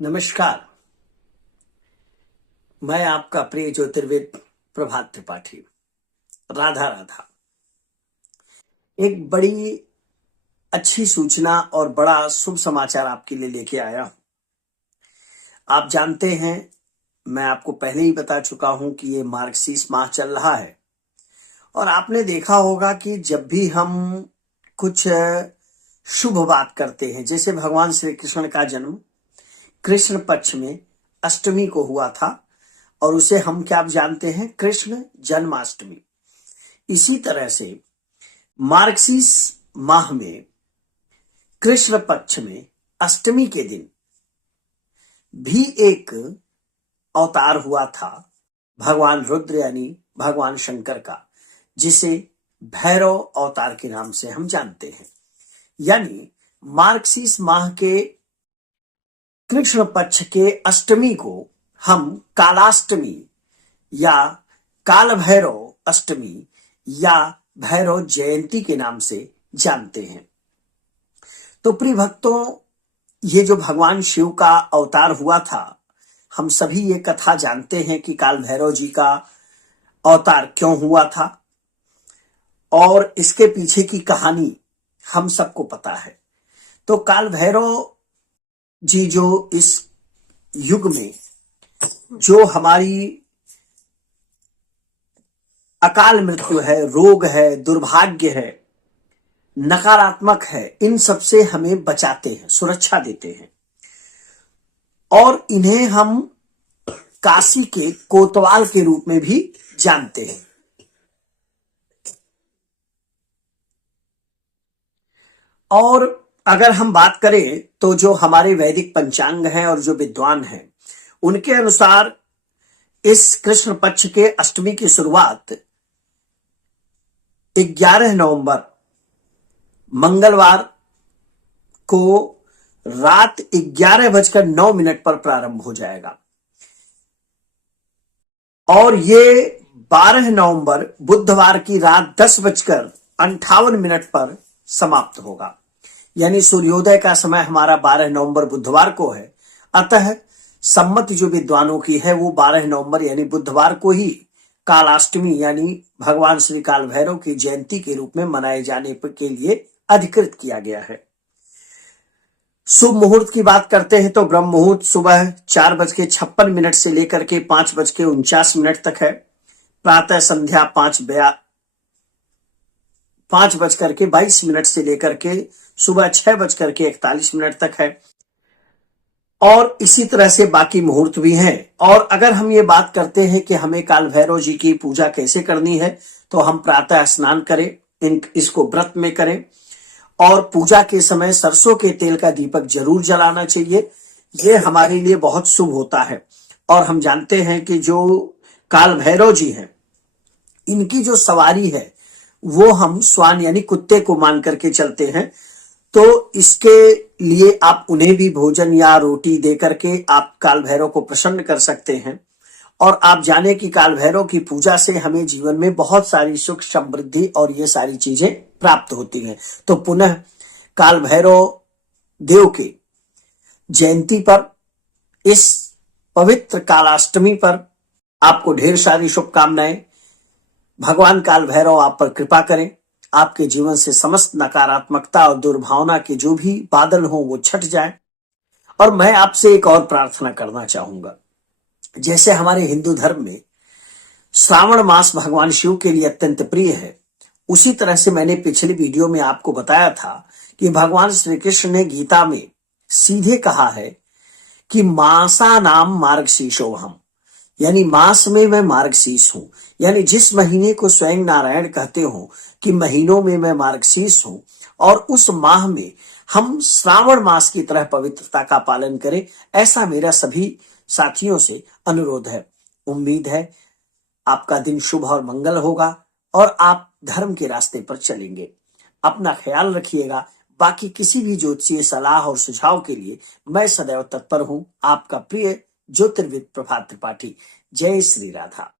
नमस्कार। मैं आपका प्रिय ज्योतिर्विद प्रभात त्रिपाठी। राधा राधा। एक बड़ी अच्छी सूचना और बड़ा शुभ समाचार आपके लिए लेके आया हूं। आप जानते हैं, मैं आपको पहले ही बता चुका हूं कि ये मार्गशीर्ष माह चल रहा है और आपने देखा होगा कि जब भी हम कुछ शुभ बात करते हैं, जैसे भगवान श्री कृष्ण का जन्म कृष्ण पक्ष में अष्टमी को हुआ था और उसे हम क्या जानते हैं, कृष्ण जन्माष्टमी। इसी तरह से मार्गशीर्ष माह में कृष्ण पक्ष में अष्टमी के दिन भी एक अवतार हुआ था भगवान रुद्र यानी भगवान शंकर का, जिसे भैरव अवतार के नाम से हम जानते हैं। यानी मार्गशीर्ष माह के कृष्ण पक्ष के अष्टमी को हम कालाष्टमी या काल भैरव अष्टमी या भैरव जयंती के नाम से जानते हैं। तो प्रिय भक्तों, ये जो भगवान शिव का अवतार हुआ था, हम सभी ये कथा जानते हैं कि काल भैरव जी का अवतार क्यों हुआ था और इसके पीछे की कहानी हम सबको पता है। तो काल भैरव जी जो इस युग में जो हमारी अकाल मृत्यु है, रोग है, दुर्भाग्य है, नकारात्मक है, इन सब से हमें बचाते हैं, सुरक्षा देते हैं और इन्हें हम काशी के कोतवाल के रूप में भी जानते हैं। और अगर हम बात करें तो जो हमारे वैदिक पंचांग हैं और जो विद्वान हैं, उनके अनुसार इस कृष्ण पक्ष के अष्टमी की शुरुआत 11 नवंबर मंगलवार को रात 11:09 पर प्रारंभ हो जाएगा और ये 12 नवंबर बुधवार की रात 10:58 पर समाप्त होगा। यानी सूर्योदय का समय हमारा 12 नवंबर बुधवार को है। अतः सम्मत जो विद्वानों की है वो 12 नवंबर यानी बुधवार को ही कालाष्टमी यानी भगवान श्री काल भैरव की जयंती के रूप में मनाए जाने के लिए अधिकृत किया गया है। शुभ मुहूर्त की बात करते हैं तो ब्रह्म मुहूर्त सुबह 4:56 से लेकर के 5:49 तक है। प्रातः संध्या 5:22 से लेकर के सुबह 6:41 तक है और इसी तरह से बाकी मुहूर्त भी हैं। और अगर हम ये बात करते हैं कि हमें काल भैरव जी की पूजा कैसे करनी है, तो हम प्रातः स्नान करें, इसको व्रत में करें और पूजा के समय सरसों के तेल का दीपक जरूर जलाना चाहिए। ये हमारे लिए बहुत शुभ होता है। और हम जानते हैं कि जो काल भैरव जी हैं, इनकी जो सवारी है वो हम स्वान यानी कुत्ते को मान करके चलते हैं। तो इसके लिए आप उन्हें भी भोजन या रोटी दे करके आप काल भैरव को प्रसन्न कर सकते हैं। और आप जाने कि काल भैरव की पूजा से हमें जीवन में बहुत सारी सुख समृद्धि और ये सारी चीजें प्राप्त होती हैं। तो पुनः काल भैरव देव के जयंती पर, इस पवित्र कालाष्टमी पर आपको ढेर सारी शुभकामनाएं। भगवान काल भैरव आप पर कृपा करें, आपके जीवन से समस्त नकारात्मकता और दुर्भावना के जो भी बादल हो वो छट जाए। और मैं आपसे एक और प्रार्थना करना चाहूंगा। जैसे हमारे हिंदू धर्म में श्रावण मास भगवान शिव के लिए अत्यंत प्रिय है, उसी तरह से मैंने पिछले वीडियो में आपको बताया था कि भगवान श्री कृष्ण ने गीता में सीधे कहा है कि मासा नाम मार्गशीर्षोऽहम्, यानी मास में मैं मार्गशीर्ष हूं। यानी जिस महीने को स्वयं नारायण कहते हो कि महीनों में मैं मार्गशीर्ष हूं, और उस माह में हम श्रावण मास की तरह पवित्रता का पालन करें, ऐसा मेरा सभी साथियों से अनुरोध है। उम्मीद है आपका दिन शुभ और मंगल होगा और आप धर्म के रास्ते पर चलेंगे। अपना ख्याल रखिएगा। बाकी किसी भी ज्योतिषीय सलाह और सुझाव के लिए मैं सदैव तत्पर हूं। आपका प्रिय ज्योतिर्विद प्रभात त्रिपाठी। जय श्री राधा।